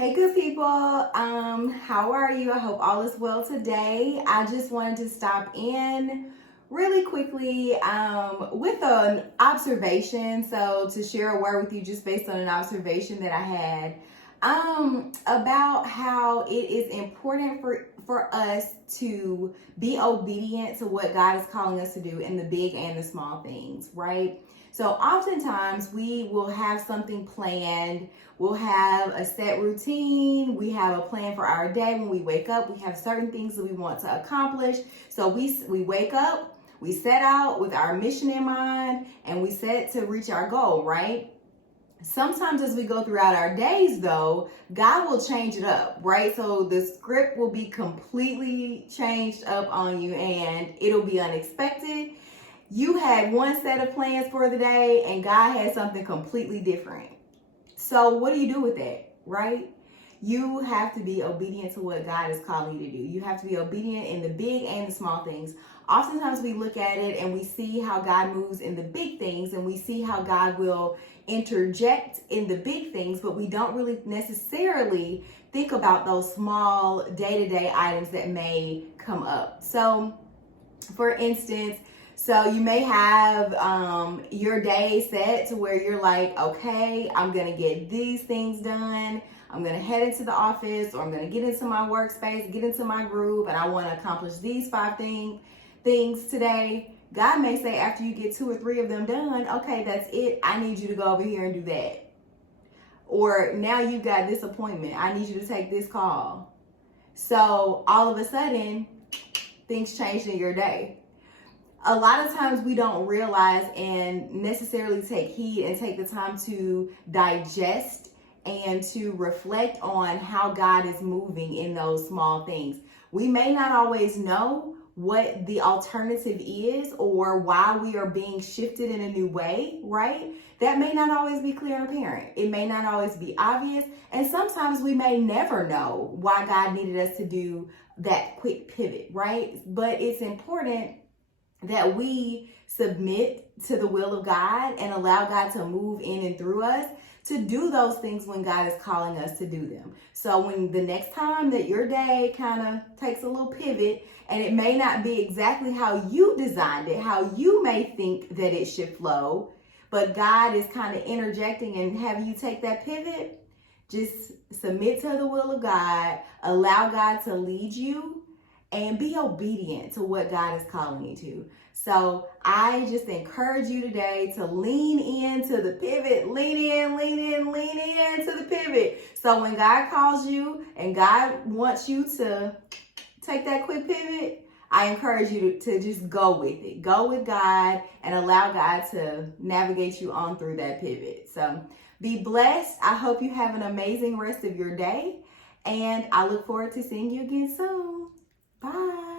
Hey, good people. How are you? I hope all is well today. I just wanted to stop in really quickly with an observation. So, to share a word with you just based on an observation that I had about how it is important for us to be obedient to what God is calling us to do in the big and the small things, right? So oftentimes we will have something planned. We'll have a set routine. We have a plan for our day. When we wake up, we have certain things that we want to accomplish. So we wake up, we set out with our mission in mind, and we set to reach our goal, right? Sometimes as we go throughout our days though, God will change it up, right? So the script will be completely changed up on you and it'll be unexpected. You had one set of plans for the day and God had something completely different. So what do you do with that, right? You have to be obedient to what God is calling you to do. You have to be obedient in the big and the small things. Oftentimes we look at it and we see how God moves in the big things and we see how God will interject in the big things, but we don't really necessarily think about those small day-to-day items that may come up. So for instance, so you may have your day set to where you're like, okay, I'm going to get these things done. I'm going to head into the office or I'm going to get into my workspace, get into my group, and I want to accomplish these 5 things today. God may say after you get 2 or 3 of them done, okay, that's it. I need you to go over here and do that. Or now you've got this appointment. I need you to take this call. So all of a sudden, things changed in your day. A lot of times we don't realize and necessarily take heed and take the time to digest and to reflect on how God is moving in those small things. We may not always know what the alternative is or why we are being shifted in a new way, right? That may not always be clear and apparent. It may not always be obvious. And sometimes we may never know why God needed us to do that quick pivot, right? But it's important that we submit to the will of God and allow God to move in and through us to do those things when God is calling us to do them. So when the next time that your day kind of takes a little pivot and it may not be exactly how you designed it, how you may think that it should flow, but God is kind of interjecting and having you take that pivot, just submit to the will of God, allow God to lead you, and be obedient to what God is calling you to. So I just encourage you today to lean into the pivot, lean in to the pivot. So when God calls you and God wants you to take that quick pivot, I encourage you to just go with it. Go with God and allow God to navigate you on through that pivot. So be blessed. I hope you have an amazing rest of your day. And I look forward to seeing you again soon. Bye.